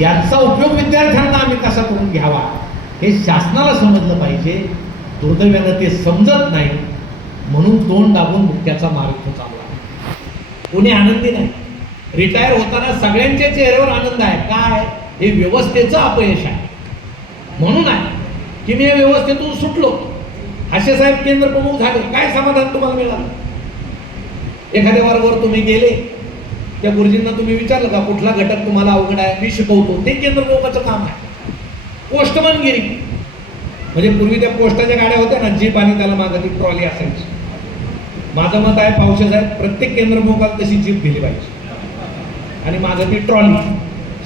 याचा उपयोग विद्यार्थ्यांना आम्ही कसा करून घ्यावा? हे शासनाला समजलं पाहिजे. दुर्दैवानं ते समजत नाही. म्हणून तोंड दाबून मुक्त्याचा मार्ग चालला कोणी आनंदी नाही. रिटायर होताना सगळ्यांच्या चेहऱ्यावर आनंद आहे. काय? हे व्यवस्थेचं अपयश आहे. म्हणून आहे की मी या व्यवस्थेतून सुटलो. हास्य साहेब केंद्र प्रमुख झाले. काय समाधान तुम्हाला मिळालं? एखाद्या वर्गावर तुम्ही गेले. त्या गुरुजींना तुम्ही विचारलं का कुठला घटक तुम्हाला अवघड आहे? मी शिकवतो. ते केंद्र काम आहे. पोस्टमनगिरी म्हणजे पूर्वी त्या पोस्टाच्या गाड्या होत्या ना जीप आणि त्याला मागं ती ट्रॉली असायची. माझं मत आहे पावशे साहेब प्रत्येक केंद्र तशी जीप दिली पाहिजे. आणि माझं ती ट्रॉली.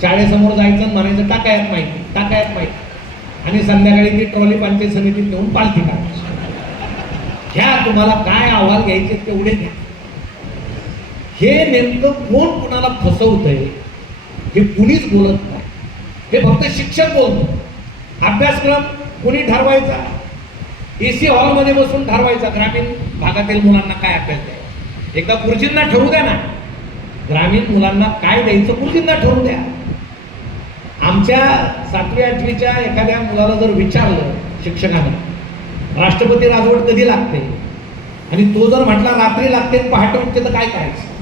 शाळेसमोर जायचं आणि म्हणायचं टाकायत माहिती टाकायत माहिती आणि संध्याकाळी ती ट्रॉली पंचायत समितीत नेऊन पालथी काढायची. घ्या तुम्हाला काय अहवाल घ्यायचे तेवढे घ्या. हे नेमकं कोण कुणाला फसवतंय हे कुणीच बोलत नाही. हे फक्त शिक्षक बोलतो अभ्यासक्रम कुणी ठरवायचा? ए सी हॉलमध्ये बसून ठरवायचा ग्रामीण भागातील मुलांना काय अभ्यास द्यायचा? एकदा गुरुजींना ठरवू द्या ना. ग्रामीण मुलांना काय द्यायचं गुरुजींना ठरवू द्या. आमच्या सातवी आठवीच्या एखाद्या मुलाला जर विचारलं शिक्षकानं राष्ट्रपती राजवट कधी लागते? आणि तो जर म्हटला रात्री लागते पहाटे उठते तर काय करायचं?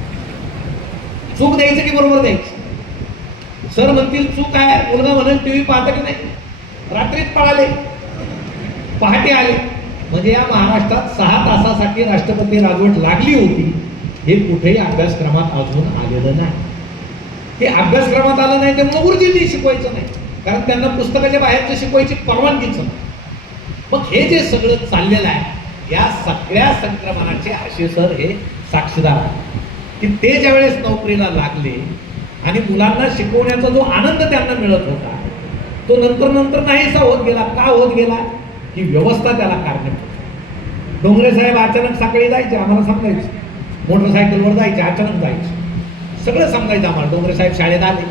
चूक द्यायचं की बरोबर द्यायचं सर म्हणतील चूक आहे. मुलगा म्हणेल टीव्ही पाहता की नाही? रात्रीच पळाले. पहाटे आले. म्हणजे या महाराष्ट्रात सहा तासासाठी राष्ट्रपती राजवट लागली होती हे कुठेही अभ्यासक्रमात अजून आलेलं नाही. हे अभ्यासक्रमात आलं नाही त्यामुळे गुरुजींनी शिकवायचं नाही. कारण त्यांना पुस्तकाच्या बाहेरचं शिकवायची परवानगीच नाही. मग हे जे सगळं चाललेलं आहे या सगळ्या संक्रमणाचे असे सर हे साक्षीदार आहेत. की ते ज्यावेळेस नोकरीला लागले आणि मुलांना शिकवण्याचा जो आनंद त्यांना मिळत होता तो नंतर नंतर नाहीसा होत गेला. का होत गेला? ही व्यवस्था त्याला कारणीभूत डोंगरे साहेब अचानक सकाळी जायचे आम्हाला समजायचे. मोटरसायकलवर जायचे अचानक जायचे. सगळं समजायचं आम्हाला. डोंगरे साहेब शाळेत आले.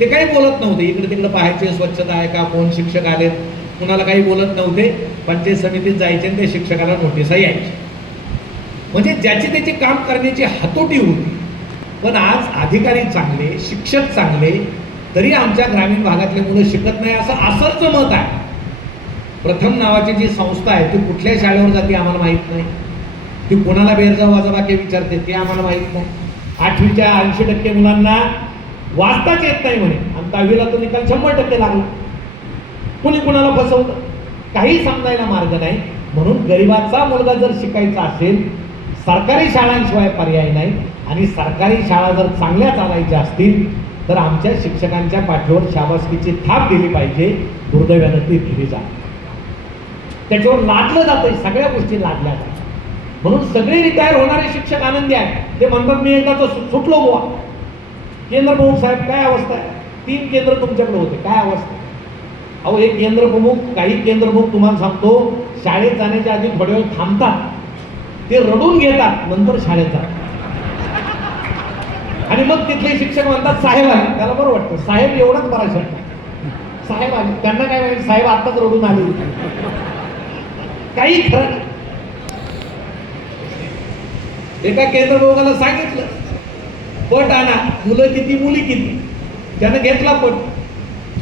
ते काही बोलत नव्हते. इकडे तिकडे पाहायचे स्वच्छता आहे का? कोण शिक्षक आलेत? कुणाला काही बोलत नव्हते. पंचायत समितीत जायचे आणि ते शिक्षकाला नोटिसा यायची. म्हणजे ज्याची त्याची काम करण्याची हातोटी होती. पण आज अधिकारी चांगले शिक्षक चांगले तरी आमच्या ग्रामीण भागातले मुलं शिकत नाही असं असरचं मत आहे. प्रथम नावाची जी संस्था आहे ती कुठल्या शाळेवर जाते आम्हाला माहीत नाही. ती कोणाला बेरजा वाजवाके विचारते ते आम्हाला माहीत नाही. आठवीच्या ऐंशी टक्के मुलांना वाचताच येत नाही म्हणे. आणि दहावीला तो निकाल शंभर टक्के लागला. कुणी कुणाला फसवलं? काही समजायला मार्ग नाही. म्हणून गरिबाचा मुलगा जर शिकायचा असेल सरकारी शाळांशिवाय पर्याय नाही. आणि सरकारी शाळा जर चांगल्या चालायच्या असतील तर आमच्या शिक्षकांच्या पाठीवर शाबासकीची थाप दिली पाहिजे. दुर्दैवानं ती दिली जाते त्याच्यावर लादलं जातं सगळ्या गोष्टी लादल्या जातात. म्हणून सगळे रिटायर होणारे शिक्षक आनंदी आहेत. ते म्हणतात मी एकदा सु- सुटलो बुवा. केंद्र प्रमुख साहेब काय अवस्था आहे? तीन केंद्र तुमच्याकडे होते. काय अवस्था आहे? अहो एक केंद्र प्रमुख काही केंद्र प्रमुख तुम्हाला सांगतो शाळेत जाण्याच्या आधी थोड्या वेळ थांबतात. ते रडून घेतात नंतर शाळेत जातात. आणि मग तिथले शिक्षक म्हणतात साहेब आहे. त्याला बरं वाटतं. साहेब एवढाच बरा शब्द साहेब. आले त्यांना काय माहिती साहेब आत्ताच रडून आले. काही खरं नाही. एका केंद्र सांगितलं पट आणा मुलं किती मुली किती? त्यानं घेतला पट.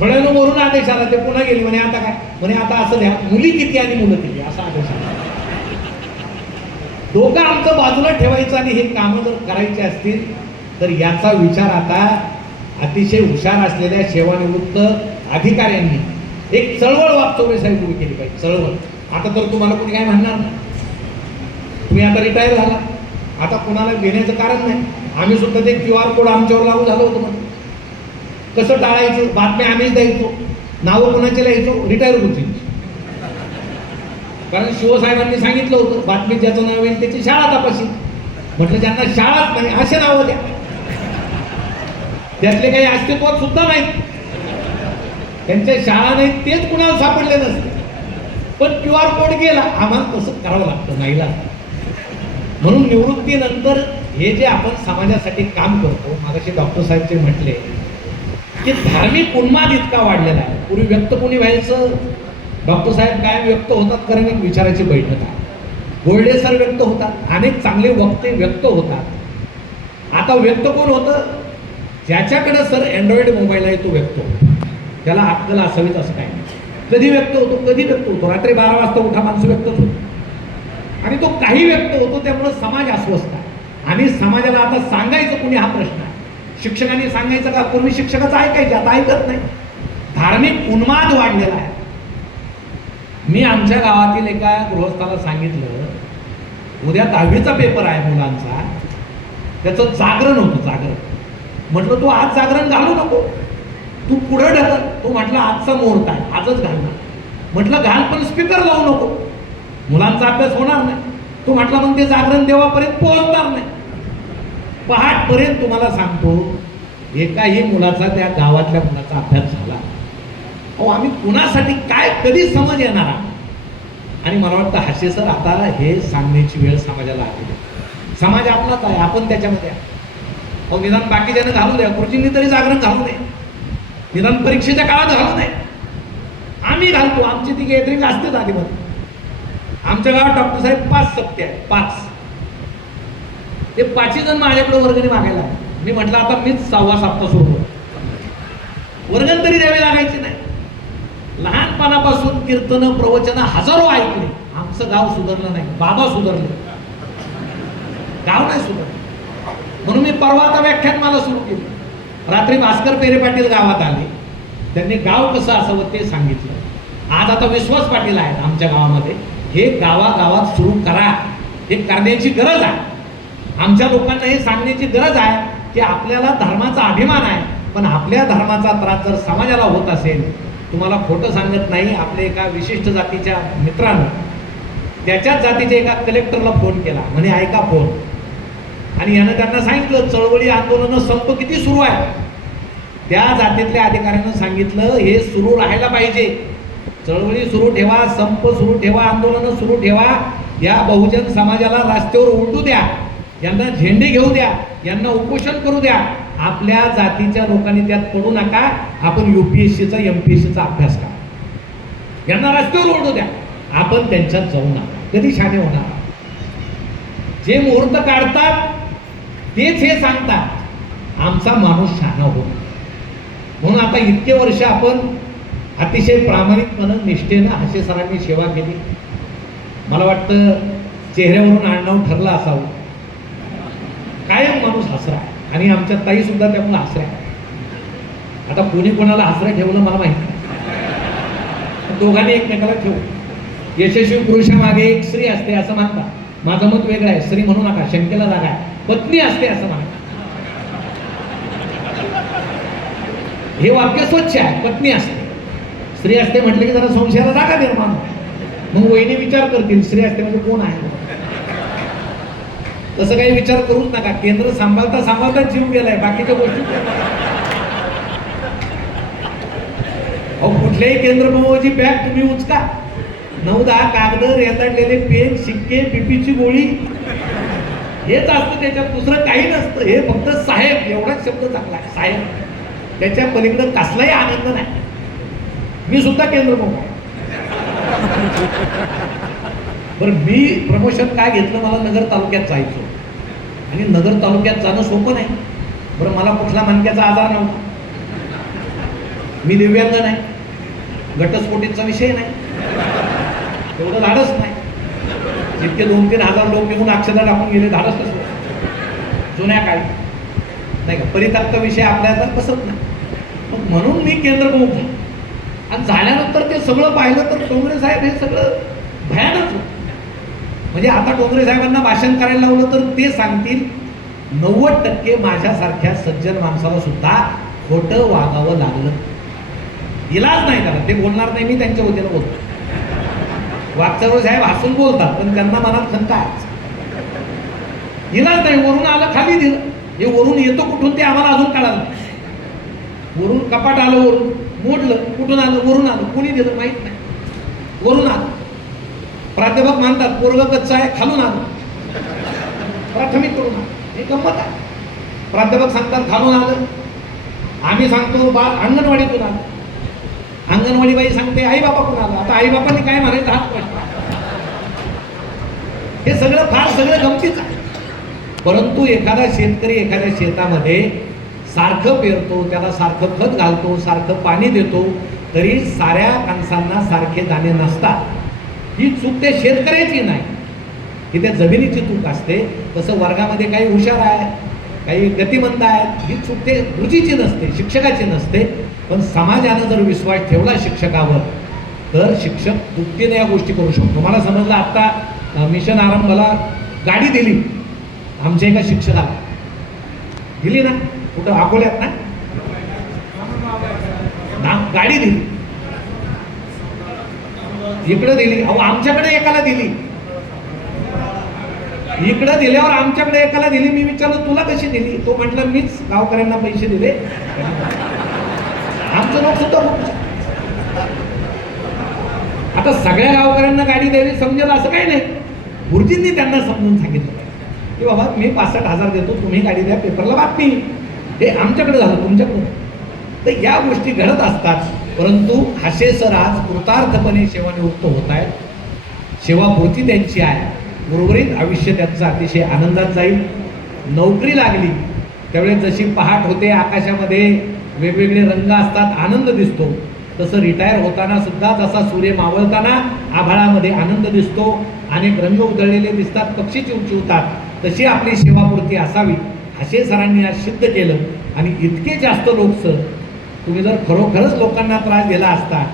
थोड्यानं वरून आदेश आला ते पुन्हा गेली म्हणे आता काय? म्हणे आता असं द्या मुली किती आणि मुलं किती? असा आदेश आला. डोकं आमचं बाजूला ठेवायचं आणि हे कामं जर करायचे असतील तर याचा विचार आता अतिशय हुशार असलेल्या सेवानिवृत्त अधिकाऱ्यांनी एक चळवळ वागचौरे साहेब उभी केली पाहिजे चळवळ. आता तर तुम्हाला कोणी काय म्हणणार नाही. तुम्ही आता रिटायर झाला. आता कोणाला घेण्याचं कारण नाही. आम्ही सुद्धा ते क्यू आर कोड आमच्यावर लागू झालं होतं म्हणून. कसं टाळायचं? बातम्या आम्हीच द्यायचो. नावं कोणाचे लिहायचो? रिटायर होती कारण शिवसाहेबांनी सांगितलं होतं बातमीत ज्याचं नाव येईल त्याची शाळा तपासी म्हटलं ज्यांना शाळाच नाही असे नावं द्या. त्यातले काही अस्तित्वात सुद्धा नाहीत. त्यांच्या शाळा नाही तेच कुणाला सापडले नसते. पण क्यू आर कोड गेला आम्हाला तसं करावं लागतं नाहीला म्हणून निवृत्तीनंतर हे जे आपण समाजासाठी काम करतो मागाशी डॉक्टर साहेब जे म्हटले की धार्मिक उन्माद इतका वाढलेला आहे. पूर्वी व्यक्त कोणी व्हायचं डॉक्टर साहेब काय व्यक्त होतात कारण एक विचाराची बैठक आहे. गोल्डे सर व्यक्त होतात अनेक चांगले वक्ते व्यक्त होतात. आता व्यक्त कोण होतं? ज्याच्याकडे सर अँड्रॉइड मोबाईल आहे तो व्यक्त होतो. त्याला आपल्याला असावीच असं काय नाही. कधी व्यक्त होतो? कधी व्यक्त होतो? रात्री बारा वाजता उठा माणसं व्यक्त होतो. आणि तो काही व्यक्त होतो त्यामुळं समाज अस्वस्थ आहे. आणि समाजाला आता सांगायचं कुणी हा प्रश्न आहे? शिक्षकांनी सांगायचं का? पूर्वी शिक्षकाचं ऐकायचं आता ऐकत नाही. धार्मिक उन्माद वाढलेला आहे. मी आमच्या गावातील एका गृहस्थाला सांगितलं उद्या दहावीचा पेपर आहे मुलांचा त्याचं जागरण होतं जागरण. म्हटलं तू आज जागरण घालू नको. तू पुढं ढकल तो म्हटलं आजचा मुहूर्त आहे आजच घालणार. म्हटलं घाल पण स्पीकर लावू नको. मुलांचा अभ्यास होणार नाही. तो म्हटला मग ते जागरण देवापर्यंत पोहोचणार नाही. पहाटपर्यंत तुम्हाला सांगतो एकाही मुलाचा त्या गावातल्या मुलाचा अभ्यास झाला. अहो आम्ही कुणासाठी काय कधी समज येणार? आणि मला वाटतं हास्य सर आता हे सांगण्याची वेळ समाजाला आली आहे. समाज आपलाच आहे आपण त्याच्यामध्ये अहो निदान बाकीच्यानं घालू द्या गुरुजींनी तरी जागरण घालू नये. निदान परीक्षेच्या काळात घालू नये. आम्ही घालतो आमची ती गॅदरिंग असतेच आधीमध्ये आमच्या गावात डॉक्टर साहेब पाच सत्य आहेत पाच. ते पाचही जण माझ्याकडे वर्गणी मागायला मी म्हटलं आता मीच सहावा सप्ताह सोडतो वर्गण तरी द्यावी लागायची नाही. लहानपणापासून कीर्तन प्रवचन हजारो ऐकले. आमचं गाव सुधारलं नाही. बाबा सुधारले. गाव नाही सुधारलं. म्हणून मी परवा आता व्याख्यानमाला सुरू केलं. रात्री भास्कर पेरे पाटील गावात आले. त्यांनी गाव कसं असावं ते सांगितलं. आज आता विश्वास पाटील आहेत आमच्या गावामध्ये. हे गावागावात सुरू करा. हे करण्याची गरज आहे. आमच्या लोकांना हे सांगण्याची गरज आहे की आपल्याला धर्माचा अभिमान आहे. पण आपल्या धर्माचा त्रास जर समाजाला होत असेल तुम्हाला खोटं सांगत नाही आपल्या एका विशिष्ट जातीच्या मित्रानं. त्याच्याच जातीच्या एका कलेक्टरला फोन केला. म्हणे ऐका फोन आणि यानं त्यांना सांगितलं चळवळी आंदोलनं संप किती सुरू आहे? त्या जातीतल्या अधिकाऱ्यांना सांगितलं हे सुरू राहायला पाहिजे. चळवळी सुरू ठेवा संप सुरू ठेवा आंदोलनं सुरू ठेवा. या बहुजन समाजाला रस्त्यावर उलटू द्या. यांना झेंडे घेऊ द्या. यांना उपोषण करू द्या. आपल्या जातीच्या लोकांनी त्यात पडू नका. आपण युपीएससीचा एमपीएससीचा अभ्यास करा. यांना रस्त्यावर ओढू द्या आपण त्यांच्यात जाऊ नका. कधी शाने होणार? जे मुहूर्त काढतात तेच हे सांगतात. आमचा माणूस शहाणा हो म्हणून आता इतके वर्ष आपण अतिशय प्रामाणिकपणे निष्ठेनं हसे सरांनी सेवा केली. मला वाटतं चेहऱ्यावरून आडनाव ठरलं असावं. कायम माणूस हसरा आहे. आणि आमच्या ताई सुद्धा त्यामुळे हसऱ्या. आहे. आता कोणी कोणाला हसऱ्या ठेवलं मला माहिती नाही. दोघांनी एकमेकाला ठेवू. यशस्वी पुरुषामागे एक स्त्री असते असं मानता. माझं मत वेगळं आहे. स्त्री म्हणू नका शंकेला जागा आहे. पत्नी असते असं म्हणतात हे वाक्य स्वच्छ आहे. पत्नी असते. स्त्री असते म्हटलं की जरा संशयाला जागा निर्माण मग वहिनी विचार करतील स्त्री असते म्हणजे कोण आहे? तसं काही विचार करूच नका. केंद्र सांभाळता सांभाळता जीव गेलाय. बाकीच्या गोष्टी अहो कुठल्याही केंद्र प्रमुखाची बॅग तुम्ही उचका. नऊ दहा कागद रेताडलेले पेन शिक्के बीपीची गोळी. हेच असतं त्याच्यात. दुसरं काही नसतं. हे फक्त साहेब. एवढाच शब्द चांगला आहे. साहेब. त्याच्या पलीकडं कसलाही आनंद नाही. मी सुद्धा केंद्र प्रमुख आहे. बरं मी प्रमोशन काय घेतलं? मला नगर तालुक्यात जायचं आणि नगर तालुक्यात जाणं सोपं नाही. बरं मला कुठला मणक्याचा आजार नव्हता. मी दिव्यांग नाही. घटस्फोटीचा विषय नाही. एवढं धाडस नाही. जितके दोन तीन हजार लोक येऊन अक्षता टाकून गेले धाडस असतो जुन्या काळी. नाही का? परित्यक्त विषय आपल्याला बसत नाही. मग म्हणून मी केंद्र प्रमुख आणि झाल्यानंतर ते सगळं पाहिलं तर काँग्रेस साहेब हे सगळं भयानक होतं. म्हणजे आता डोंगरे साहेबांना भाषण करायला लावलं तर ते सांगतील नव्वद टक्के माझ्यासारख्या सज्जन माणसाला सुद्धा खोटं वागावं लागलं. इलाज नाही त्याला ते बोलणार नाही मी त्यांच्या वतीनं बोलतो. वागचौरे साहेब हसून बोलतात पण त्यांना मनात खंत आहेच इलाज नाही वरून आलं खाली दिलं. हे वरून येतो कुठून ते आम्हाला अजून कळालं वरून कपाट आलं वरून मोडलं कुठून आलं वरून आलं कोणी दिलं माहीत नाही. वरून आलं. प्राध्यापक मानतात पोरग कच्चा आहे खालून आलं प्राथमिक करून आलं हे गंमत आहे. प्राध्यापक सांगतात खालून आलं आम्ही सांगतो बा अंगणवाडीतून आलं अंगणवाडी बाई सांगते आई बाबा आलं आता आई बाबांनी काय म्हणायचं हात प्रश्न? हे सगळं फार सगळं गमतीच आहे. परंतु एखादा शेतकरी एखाद्या शेतामध्ये सारखं पेरतो त्याला सारखं खत घालतो सारखं पाणी देतो तरी साऱ्या माणसांना सारखे दाणे नसतात. ही चूक त्या शेतकऱ्याची नाही. ही त्या जमिनीची चूक असते. तसं वर्गामध्ये काही हुशार आहे काही गतिमंद आहेत ही चूक ते रुचीची नसते शिक्षकाची नसते. पण समाजानं जर विश्वास ठेवला शिक्षकावर तर शिक्षक दुपटीने या गोष्टी करू शकतो. मला समजलं आत्ता मिशन आरंभला गाडी दिली. आमच्या एका शिक्षकाला. दिली ना? कुठं अकोल्यात ना? ना गाडी दिली. इकडं दिली. अहो आमच्याकडे एकाला दिली. इकडं दिल्यावर आमच्याकडे एकाला दिली. मी विचारलं तुला कशी दिली? तो म्हटलं मीच गावकऱ्यांना पैसे दिले. आमचं लोक सुद्धा आता सगळ्या गावकऱ्यांना गाडी द्यावी समजेल असं काही नाही. गुरुजींनी त्यांना समजून सांगितलं. की बाबा मी पासष्ट हजार देतो तुम्ही गाडी द्या पेपरला बातमी. हे आमच्याकडे झालं तुमच्याकडे तर या गोष्टी घडत असतात. परंतु हाशे सर आज कृतार्थपणे सेवानिवृत्त होत आहेत. सेवापूर्ती त्यांची आहे. उर्वरित आयुष्य त्यांचं अतिशय आनंदात जाईल. नोकरी लागली. त्यावेळेस जशी पहाट होते आकाशामध्ये वेगवेगळे रंग असतात आनंद दिसतो. तसं रिटायर होताना सुद्धा जसा सूर्य मावळताना आभाळामध्ये आनंद दिसतो. अनेक रंग उधळलेले दिसतात पक्षी चिवचिवतात. तशी आपली सेवापूर्ती असावी असे सरांनी आज सिद्ध केलं. आणि इतके जास्त लोक सर तुम्ही जर खरोखरच लोकांना त्रास दिला असता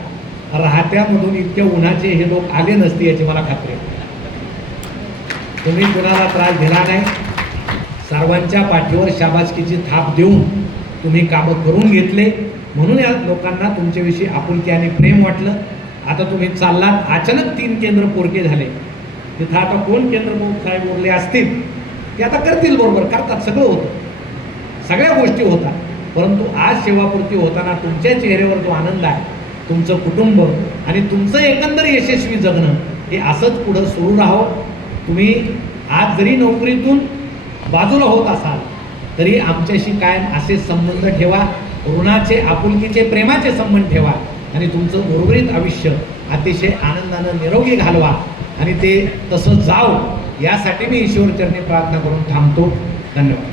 राहत्यामधून इतक्या उन्हाचे हे लोक आले नसते याची मला खात्री तुम्ही कुणाला त्रास दिला नाही सर्वांच्या पाठीवर शाबासकीची थाप देऊन तुम्ही कामं करून घेतले. म्हणून या लोकांना तुमच्याविषयी आपुलकी आणि प्रेम वाटलं. आता तुम्ही चाललात अचानक तीन केंद्र पोरके झाले. तिथं आता कोण केंद्र साहेब उरले असतील ते आता करतील बरोबर करतात सगळं होतं. सगळ्या गोष्टी होतात. परंतु आज सेवापूर्ती होताना तुमच्या चेहऱ्यावर जो आनंद आहे तुमचं कुटुंब आणि तुमचं एकंदर यशस्वी जगणं हे असंच पुढं सुरू राहावं. तुम्ही आज जरी नोकरीतून बाजूला होत असाल तरी आमच्याशी कायम असे संबंध ठेवा. ऋणाचे आपुलकीचे प्रेमाचे संबंध ठेवा. आणि तुमचं उर्वरित आयुष्य अतिशय आनंदानं निरोगी घालवा. आणि ते तसं जावं यासाठी मी ईश्वरचरणी प्रार्थना करून थांबतो. धन्यवाद.